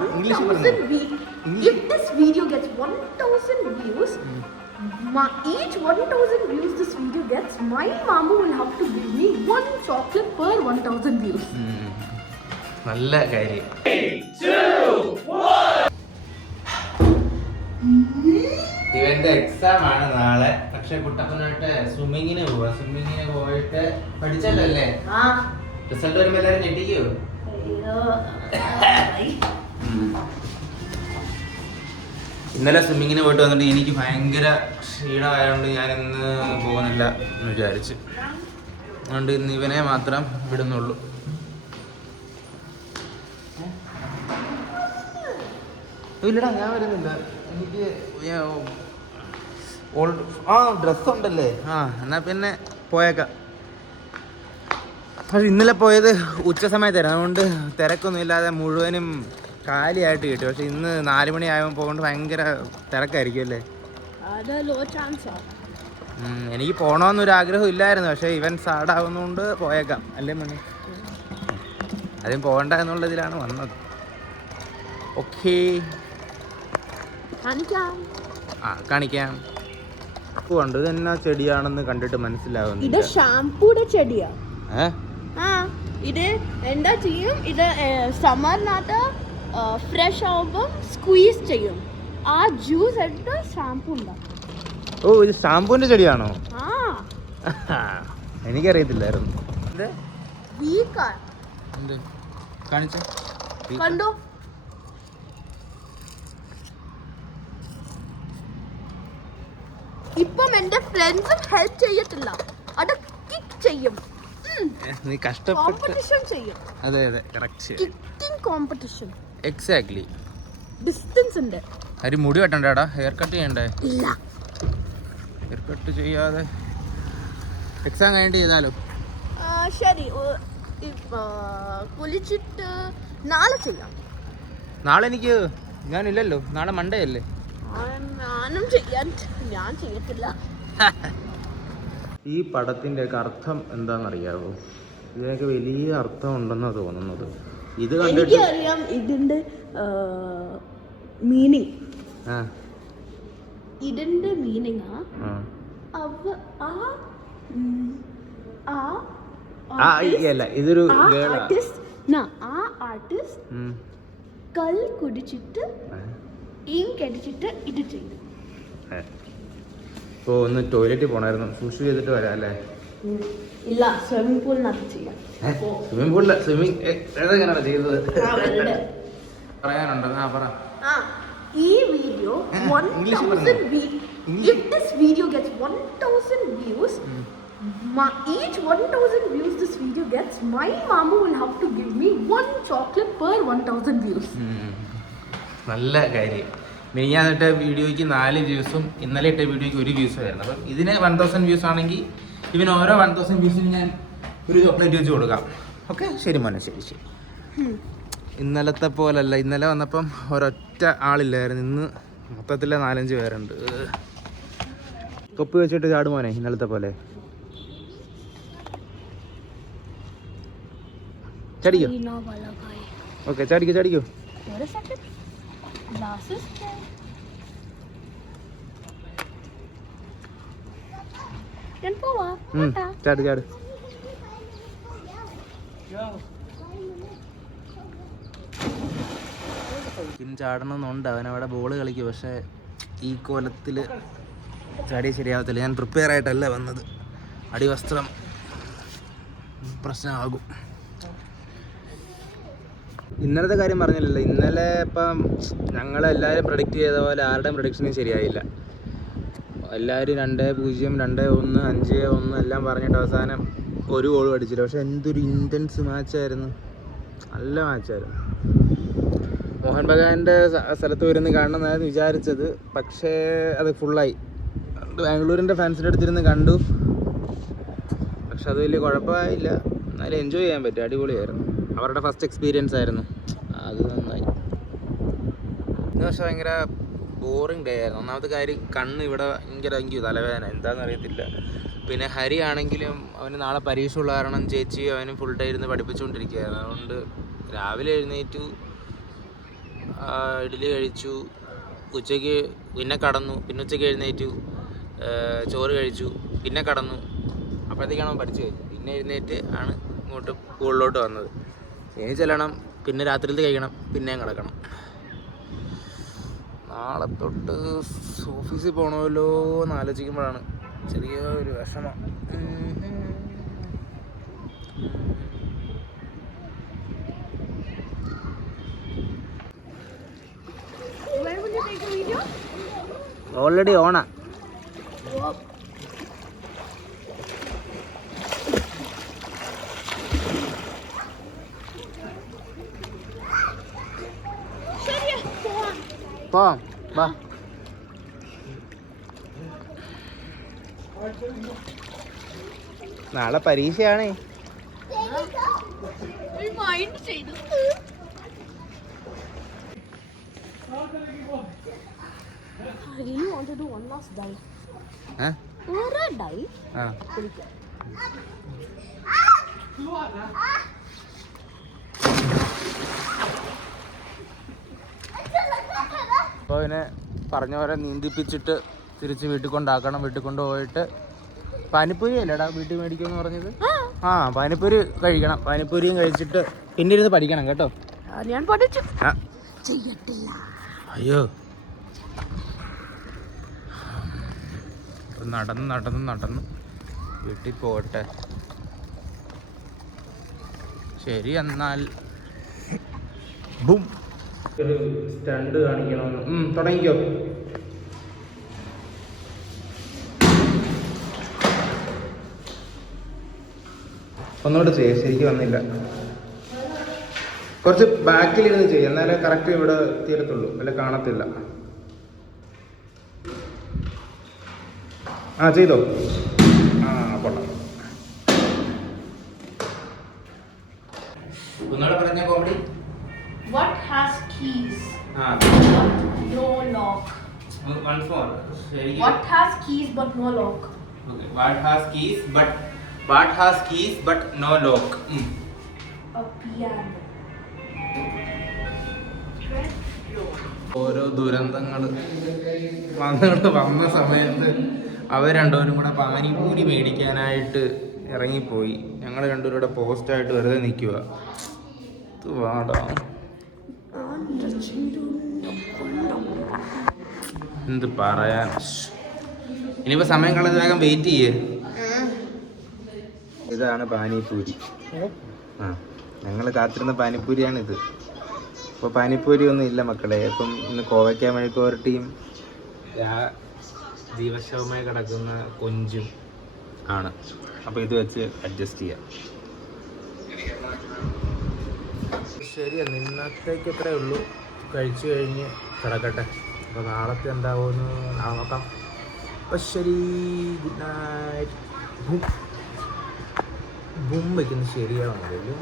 1,000 views, if this video gets 1,000 views, each 1,000 views this video gets, my mama will have to give me one chocolate per 1,000 views. നല്ല കാര്യം. ഇവന്റെ exam ആണ് നാളെ. പക്ഷെ കുട്ടപ്പനായിട്ട് സ്വിമ്മിങ്ങിന് പോയിട്ട് പഠിച്ചല്ലേ? Result വരുമ്പോ എല്ലാരും ഞെട്ടിക്കോ? ഇന്നലെ സ്വിമ്മിങ്ങിന് പോയിട്ട് വന്നിട്ട് എനിക്ക് ഭയങ്കര ക്ഷീണമായതുകൊണ്ട് ഞാൻ ഇന്ന് പോകുന്നില്ല എന്ന് വിചാരിച്ചു. അതുകൊണ്ട് ഇന്ന് ഇവനെ മാത്രം വിടുന്നുള്ളൂ. ഇല്ലടാ, ഞാൻ വരുന്നില്ല. എനിക്ക് ഡ്രസ്സ് ഉണ്ടല്ലേ. എന്നാ പിന്നെ പോയേക്കാം. പക്ഷെ ഇന്നലെ പോയത് ഉച്ച സമയത്തായിരുന്നു, അതുകൊണ്ട് തിരക്കൊന്നും ഇല്ലാതെ മുഴുവനും കാലിയായിട്ട് കിട്ടി. പക്ഷെ ഇന്ന് 4 മണി ആയപ്പോൾ പോകുകൊണ്ട് ഭയങ്കര തിരക്കായിരിക്കും അല്ലേ? എനിക്ക് പോകണമെന്നൊരു ആഗ്രഹം ഇല്ലായിരുന്നു, പക്ഷെ ഇവൻ സാഡാവുന്നതുകൊണ്ട് പോയേക്കാം അല്ലേ മണി? അതും പോകണ്ട എന്നുള്ളതിലാണ് വന്നത്. ഓക്കേ, കാണിക്കാം. കൊണ്ട് ഇത് എന്നാ ചെടിയാണെന്ന് കണ്ടിട്ട് മനസ്സിലാവുന്നു. ഇത് ഷാംപൂടെ ചെടിയാ. ഇത് എന്താ ചെയ്യും? ഇത് സമ്മറിനകത്ത് ഫ്രഷ് ആവുമ്പോൾ സ്ക്വീസ് ചെയ്യും. ആ ജ്യൂസ് എടുത്ത് ഷാംപൂ ഉണ്ടാവും. ഓ, ഇത് ഷാംപൂന്റെ ചെടിയാണോ? എനിക്കറിയത്തില്ലായിരുന്നു. കണ്ടോ? ഇപ്പം എന്റെ ഫ്രണ്ട്സും ഹെൽപ്പ് ചെയ്യത്തില്ല, അത് കിക്ക് ചെയ്യും. നീ കഷ്ടപ്പെട്ട് കോമ്പറ്റീഷൻ ചെയ്യും. അതെ അതെ, correct. Kicking competition. Exactly. Distance ഉണ്ട്. ഹരി മുടി വെട്ടണ്ടേടാ? ഹെയർ കട്ട് ചെയ്യണ്ടേ? ഇല്ല, ഹെയർ കട്ട് ചെയ്യാതെ എക്സാം കഴിഞ്ഞിട്ട് ചെയ്താലോ? ശരി, കുളിച്ചിട്ട് നാളെ ചെയ്യാം. നാളെ ഞാനില്ലല്ലോ. നാളെ മൺഡേ അല്ലേ? ഞാൻ ചെയ്യത്തില്ല. ഈ പടത്തിന്റെ ഒക്കെ അർത്ഥം എന്താണെന്നറിയാവോ? ഇതിനൊക്കെ വലിയ അർത്ഥം ഉണ്ടെന്നാണ് തോന്നുന്നത്. ഇത് കണ്ടിട്ട് അറിയാം ഇതിന്റെ മീനിങ്. ഇതിന്റെ മീനിങ് ഇതൊരു ആർട്ടിസ്റ്റ് കൽ കുടിച്ചിട്ട് ഇങ്ക് അടിച്ചിട്ട് ഇത് ചെയ്തു. ഇപ്പൊ ഒന്ന് ടോയ്ലറ്റിൽ പോണായിരുന്നു, സൂക്ഷിച്ച് ചെയ്തിട്ട് വരാം അല്ലേ? ഇല്ല, സ്വിമ്മിംഗ് പൂളിനകത്ത് ചെയ്യാം. സ്വിമ്മിംഗ് പൂളില് ഏതെങ്ങനെയാണ് ചെയ്തത്? പറയാനുണ്ടോ? പറ. ഈ video 1,000 if this video gets 1,000 views, each 1,000 views this video gets, my mama will have to give me one chocolate per 1,000 views. നല്ല കാര്യം. മിനിഞ്ഞാന്നിട്ട വീഡിയോയ്ക്ക് 4 വ്യൂസും ഇന്നലെ ഇട്ട വീഡിയോയ്ക്ക് 1 വ്യൂസ് ആയിരുന്നു. അപ്പം ഇതിന് 1,000 വ്യൂസ് ആണെങ്കിൽ ഇവന് ഓരോ 1,000 വ്യൂസിന് ഞാൻ ഒരു ചോക്ലേറ്റ് വെച്ച് കൊടുക്കാം. ഓക്കെ, ശരി മോനെ, ശരി ശരി. ഇന്നലത്തെ പോലല്ല, ഇന്നലെ വന്നപ്പം ഒരൊറ്റ ആളില്ലായിരുന്നു. ഇന്ന് മൊത്തത്തിൽ 4-5 പേരുണ്ട്. കൊപ്പ് വെച്ചിട്ട് ചാടുമോനെ, ഇന്നലത്തെ പോലെ. ചടിക്കോ? ഓക്കെ, ചടിക്കോ. ചാട്. ചാടണമെന്നുണ്ട്, അവനവിടെ ബോള് കളിക്കും. പക്ഷെ ഈ കോലത്തിൽ ചാടിയ ശരിയാവത്തില്ല. ഞാൻ പ്രിപ്പയർ ആയിട്ടല്ല വന്നത്. അടിവസ്ത്രം പ്രശ്നമാകും. ഇന്നലത്തെ കാര്യം പറഞ്ഞില്ലല്ലോ. ഇന്നലെ ഇപ്പം ഞങ്ങളെല്ലാവരും പ്രഡിക്റ്റ് ചെയ്ത പോലെ ആരുടെയും പ്രഡിക്ഷനും ശരിയായില്ല. എല്ലാവരും 2-0, 2-1, 5-1 എല്ലാം പറഞ്ഞിട്ട് അവസാനം ഒരു ഗോൾ അടിച്ചില്ല. പക്ഷെ എന്തൊരു ഇൻറ്റൻസ് മാച്ചായിരുന്നു, നല്ല മാച്ചായിരുന്നു. മോഹൻ ബഗാൻ്റെ സ്ഥലത്ത് വരുന്ന കാണണമെന്നായിരുന്നു വിചാരിച്ചത്. പക്ഷേ അത് ഫുള്ളായി. ബാംഗ്ലൂരിൻ്റെ ഫാൻസിൻ്റെ അടുത്തിരുന്ന് കണ്ടു. പക്ഷെ അത് വലിയ കുഴപ്പമായില്ല. എന്നാലും എൻജോയ് ചെയ്യാൻ പറ്റും, അടിപൊളിയായിരുന്നു. അവരുടെ ഫസ്റ്റ് എക്സ്പീരിയൻസ് ആയിരുന്നു, അത് നന്നായി. ഇന്ന് പക്ഷേ ഭയങ്കര ബോറിങ് ഡേ ആയിരുന്നു. ഒന്നാമത്തെ കാര്യം, കണ്ണ് ഇവിടെ ഭയങ്കര എനിക്ക് തലവേദന, എന്താണെന്ന് അറിയത്തില്ല. പിന്നെ ഹരി ആണെങ്കിലും അവന് നാളെ പരീക്ഷ ഉള്ള കാരണം ചേച്ചി അവനും ഫുൾ ടൈം ഇരുന്ന് പഠിപ്പിച്ചുകൊണ്ടിരിക്കുകയായിരുന്നു. അതുകൊണ്ട് രാവിലെ എഴുന്നേറ്റു, ഇഡ്ഡലി കഴിച്ചു. ഉച്ചയ്ക്ക് പിന്നെ കടന്നു. പിന്നെ ഉച്ചയ്ക്ക് എഴുന്നേറ്റു, ചോറ് കഴിച്ചു, പിന്നെ കടന്നു. അപ്പോഴത്തേക്കാണ് പഠിച്ചു കഴിഞ്ഞു. പിന്നെ എഴുന്നേറ്റ് ആണ് ഇങ്ങോട്ട് സ്കൂളിലോട്ട് വന്നത്. ഇനി ചെല്ലണം, പിന്നെ രാത്രിയിലത്തെ കഴിക്കണം, പിന്നെയും കിടക്കണം. നാളെ തൊട്ട് ഓഫീസിൽ പോകണമല്ലോ എന്ന് ആലോചിക്കുമ്പോഴാണ് ചെറിയ ഒരു വിഷമം. ഓൾറെഡി ഓണാ. പോവാം, വാ. നാളെ പരീക്ഷയാണ്. I really want to do one last dive. Huh? Or a dive. അപ്പോൾ ഇതിനെ പറഞ്ഞ പോലെ നീന്തിപ്പിച്ചിട്ട് തിരിച്ച് വീട്ടിൽ കൊണ്ടാക്കണം. വീട്ടിൽ കൊണ്ടുപോയിട്ട് പാനിപ്പൂരി അല്ലേടാ വീട്ടിൽ മേടിക്കുമെന്ന് പറഞ്ഞത്? പാനിപ്പൂരി കഴിക്കണം. പാനിപ്പൂരിയും കഴിച്ചിട്ട് പിന്നെ ഇരുന്ന് പഠിക്കണം കേട്ടോ. ഞാൻ പഠിച്ചു. ചെയ്യട്ടില്ല. അയ്യോ, നടന്ന് വീട്ടിൽ പോകട്ടെ. ശരി, എന്നാൽ ബും. ഒരു സ്റ്റണ്ട് കാണിക്കണമെന്ന്. തുടങ്ങിക്കോ. ഒന്നുകൂടെ ചെയ്യ. ശരിക്കും വന്നില്ല. കുറച്ച് ബാക്കിലിരുന്ന് ചെയ്യും, എന്നാലേ കറക്റ്റ് ഇവിടെ തീരത്തുള്ളൂ, അല്ല കാണത്തില്ല. ചെയ്തോ. കൊള്ളാം. ഒന്നുകൂടെ പറഞ്ഞ comedy. What has keys? No lock. Once more. What has keys but no lock? Okay. What has keys but no lock? A piano. ഓരോ ദുരന്തങ്ങൾ വന്ന സമയത്ത് അവർ രണ്ടുപേരും കൂടെ പാനിപൂരി മേടിക്കാനായിട്ട് ഇറങ്ങിപ്പോയി. ഞങ്ങൾ രണ്ടുപേരും കൂടെ പോസ്റ്റായിട്ട് വെറുതെ നിൽക്കുക. വാടാ, എന്ത് പറയാൻ. ഇനിയിപ്പോൾ സമയം കളഞ്ഞ വേഗം വെയിറ്റ് ചെയ്യേ. ഇതാണ് പാനിപൂരി. ഞങ്ങൾ കാത്തിരുന്ന പാനിപ്പൂരിയാണിത്. അപ്പോൾ പാനിപ്പൂരി ഒന്നും ഇല്ല മക്കളെ. അപ്പം ഇന്ന് കോവയ്ക്ക മെഴുക്കുവരട്ടിയും ജീവശവമായി കിടക്കുന്ന കൊഞ്ചും ആണ്. അപ്പോൾ ഇത് വെച്ച് അഡ്ജസ്റ്റ് ചെയ്യാം. ശരി, ഇന്നത്തേക്ക് ഇത്രയേ ഉള്ളൂ. കഴിച്ചു കഴിഞ്ഞ് കിടക്കട്ടെ. അപ്പോൾ നാളത്തെ എന്താവുമെന്ന് നോക്കാം. അപ്പോൾ ശരി, ഗുഡ് നൈറ്റ്. ബും വയ്ക്കുന്നത് ശരിയാവുന്നില്ലല്ലോ.